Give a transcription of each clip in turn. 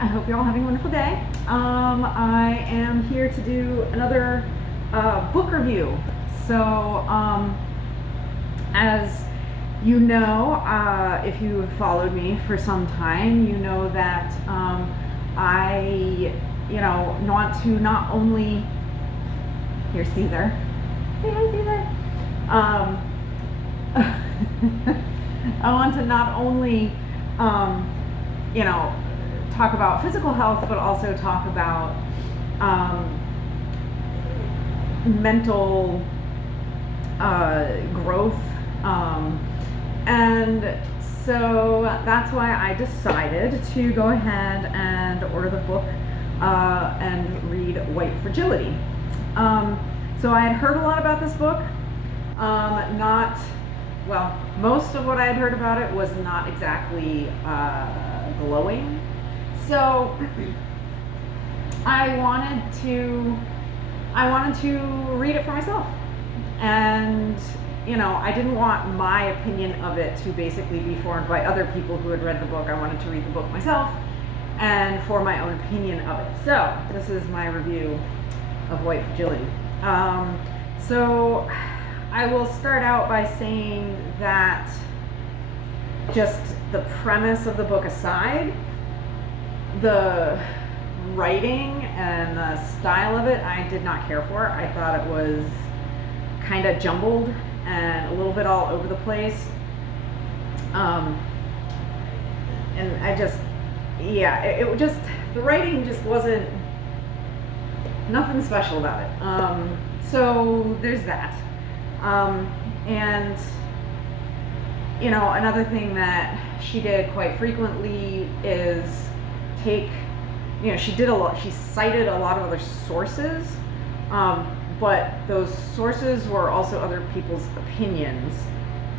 I hope you're all having a wonderful day. I am here to do another book review. So, as you know, if you've followed me for some time, you know that I, want to not only. Here's Caesar. Say hi, Caesar. I want to not only, talk about physical health, but also talk about mental growth. And so that's why I decided to go ahead and order the book and read White Fragility. So I had heard a lot about this book. Most of what I had heard about it was not exactly glowing. So I wanted to read it for myself. And I didn't want my opinion of it to basically be formed by other people who had read the book. I wanted to read the book myself and form my own opinion of it. So this is my review of White Fragility. So I will start out by saying that, just the premise of the book aside, the writing and the style of it I did not care for. I thought it was kind of jumbled and a little bit all over the place. And the writing just wasn't, nothing special about it. So there's that. And another thing that she did quite frequently is she cited a lot of other sources, but those sources were also other people's opinions.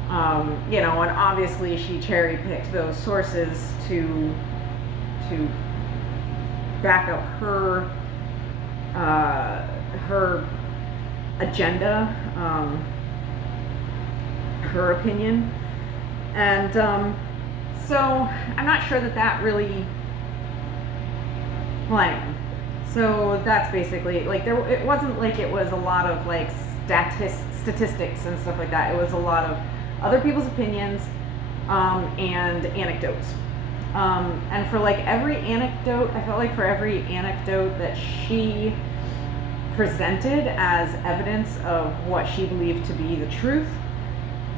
And obviously she cherry picked those sources to back up her agenda, her opinion. And so I'm not sure that really, so that's basically, it wasn't like it was a lot of statistics and stuff like that. It was a lot of other people's opinions and anecdotes. And for every anecdote, I felt like for every anecdote that she presented as evidence of what she believed to be the truth,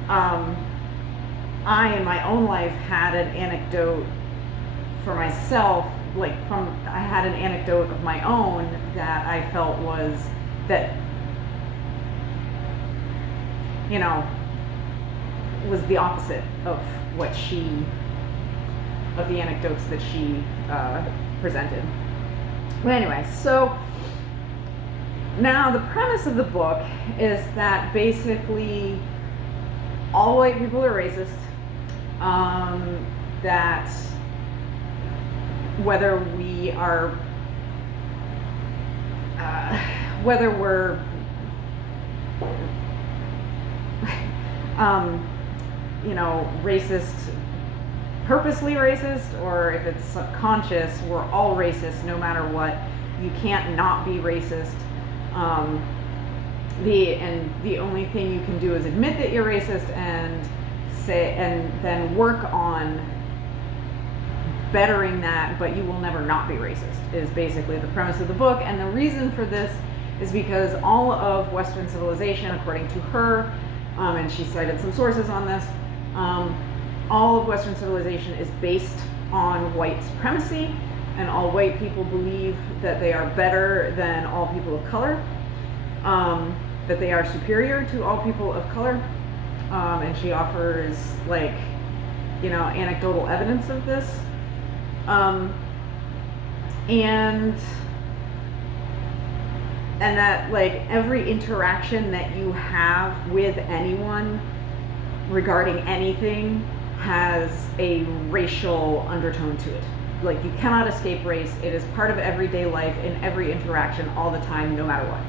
I in my own life had an anecdote for myself, I had an anecdote of my own that I felt was the opposite of of the anecdotes that she presented. But anyway, so now the premise of the book is that basically all white people are racist, that whether we're racist, purposely racist, or if it's subconscious, we're all racist no matter what. You can't not be racist. The only thing you can do is admit that you're racist and then work on bettering that, but you will never not be racist, is basically the premise of the book. And the reason for this is because all of Western civilization, according to her, and she cited some sources on this, all of Western civilization is based on white supremacy, and all white people believe that they are better than all people of color, that they are superior to all people of color. And she offers anecdotal evidence of this. And that every interaction that you have with anyone regarding anything has a racial undertone to it. You cannot escape race. It is part of everyday life, in every interaction, all the time, no matter what.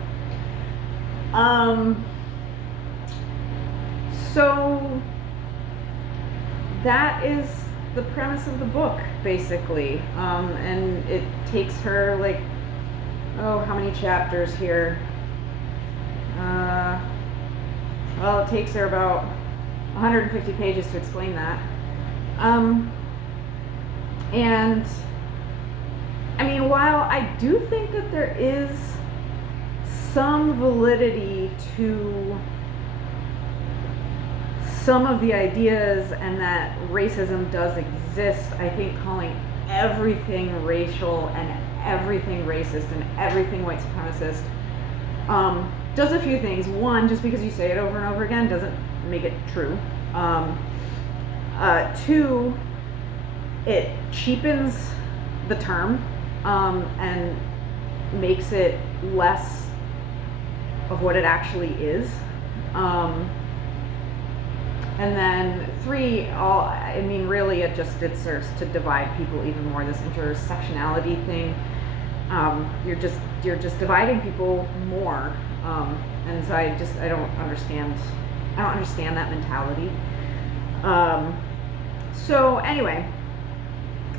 So that is the premise of the book, basically. And it takes her like, how many chapters here? Well, it takes her about 150 pages to explain that. And I mean, while I do think that there is some validity to some of the ideas and that racism does exist, I think calling everything racial and everything racist and everything white supremacist does a few things. One, just because you say it over and over again doesn't make it true. Two, it cheapens the term and makes it less of what it actually is. And then three, really it serves to divide people even more. This intersectionality thing, you're just dividing people more. And so I don't understand that mentality. So anyway,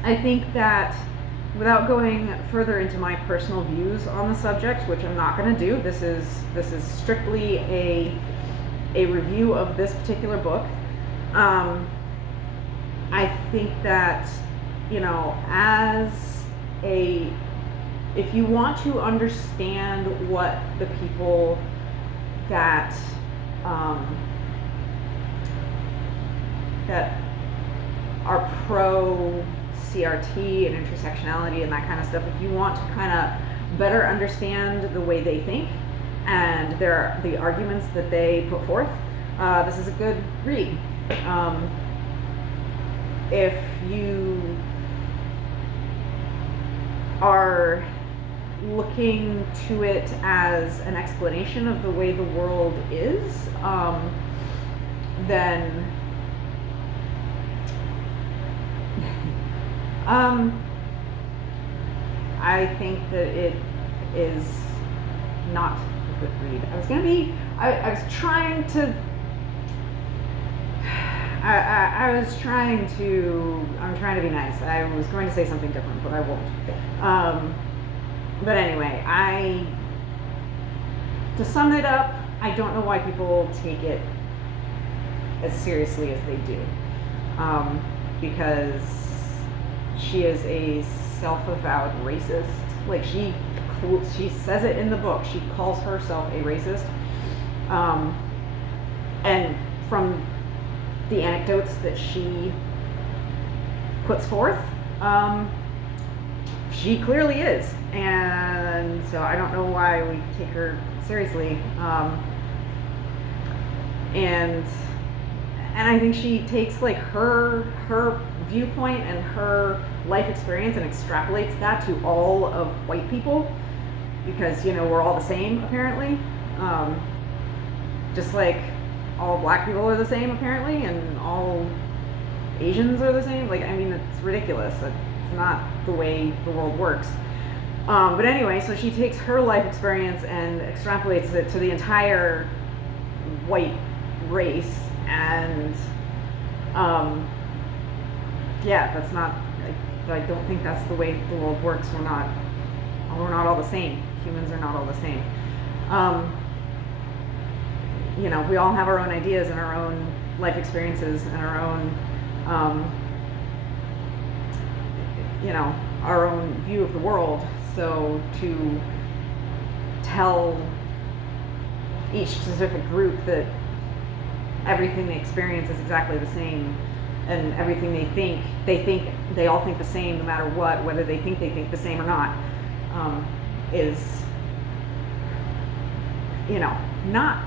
I think that without going further into my personal views on the subject, which I'm not going to do, this is strictly a review of this particular book. I think that, if you want to understand what the people that are pro CRT and intersectionality and that kind of stuff, if you want to kind of better understand the way they think and the arguments that they put forth, this is a good read. If you are looking to it as an explanation of the way the world is, then I think that it is not a good read. I'm trying to be nice. I was going to say something different, but I won't. But anyway, to sum it up, I don't know why people take it as seriously as they do. Because she is a self-avowed racist. Like she says it in the book. She calls herself a racist. And from the anecdotes that she puts forth, she clearly is. And so I don't know why we take her seriously. And I think she takes like her viewpoint and her life experience and extrapolates that to all of white people, because we're all the same apparently. Just like all black people are the same apparently, and all Asians are the same. It's ridiculous. It's not the way the world works. But anyway, so she takes her life experience and extrapolates it to the entire white race, and that's not. I don't think that's the way the world works. We're not all the same. Humans are not all the same. We all have our own ideas and our own life experiences and our own, our own view of the world. So to tell each specific group that everything they experience is exactly the same, and everything they all think the same no matter what, whether they think the same or not, is, not.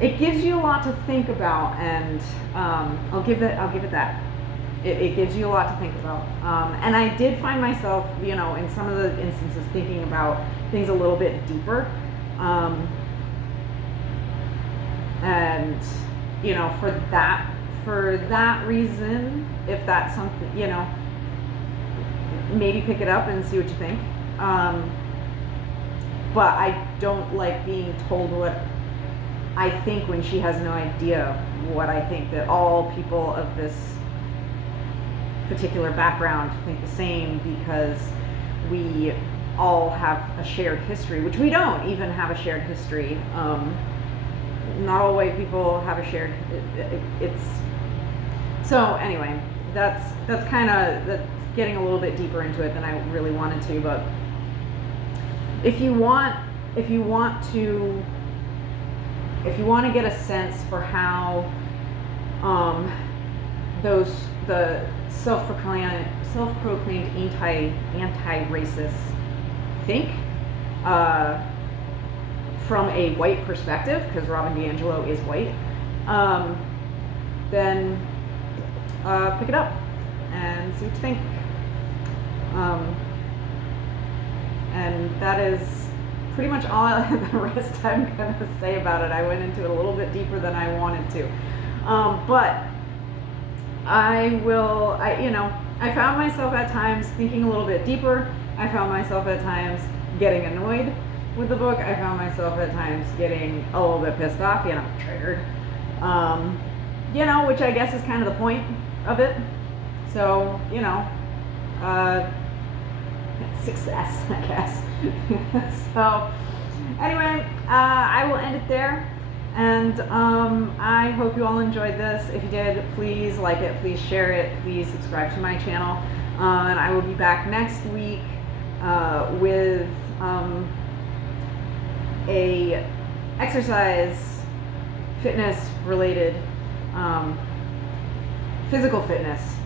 It gives you a lot to think about, and I'll give it that. It gives you a lot to think about. And I did find myself, in some of the instances thinking about things a little bit deeper. And, for that reason, if that's something, maybe pick it up and see what you think. But I don't like being told what I think when she has no idea what I think, that all people of this particular background think the same, because we all have a shared history, which we don't even have a shared history. Not all white people have a shared. It's so anyway. That's getting a little bit deeper into it than I really wanted to. But if you want to get a sense for how the self-proclaimed anti-racists think from a white perspective, because Robin Diangelo is white, then pick it up and see what you think. And that is pretty much all the rest I'm going to say about it. I went into it a little bit deeper than I wanted to. But I found myself at times thinking a little bit deeper. I found myself at times getting annoyed with the book. I found myself at times getting a little bit pissed off, triggered. Which I guess is kind of the point of it. So, success, I guess. So, anyway, I will end it there. And I hope you all enjoyed this. If you did, please like it, please share it, please subscribe to my channel. And I will be back next week with a exercise, fitness related, physical fitness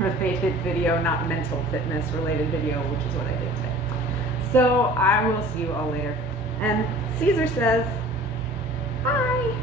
related video, not mental fitness related video, which is what I did today. So I will see you all later. And Caesar says, bye.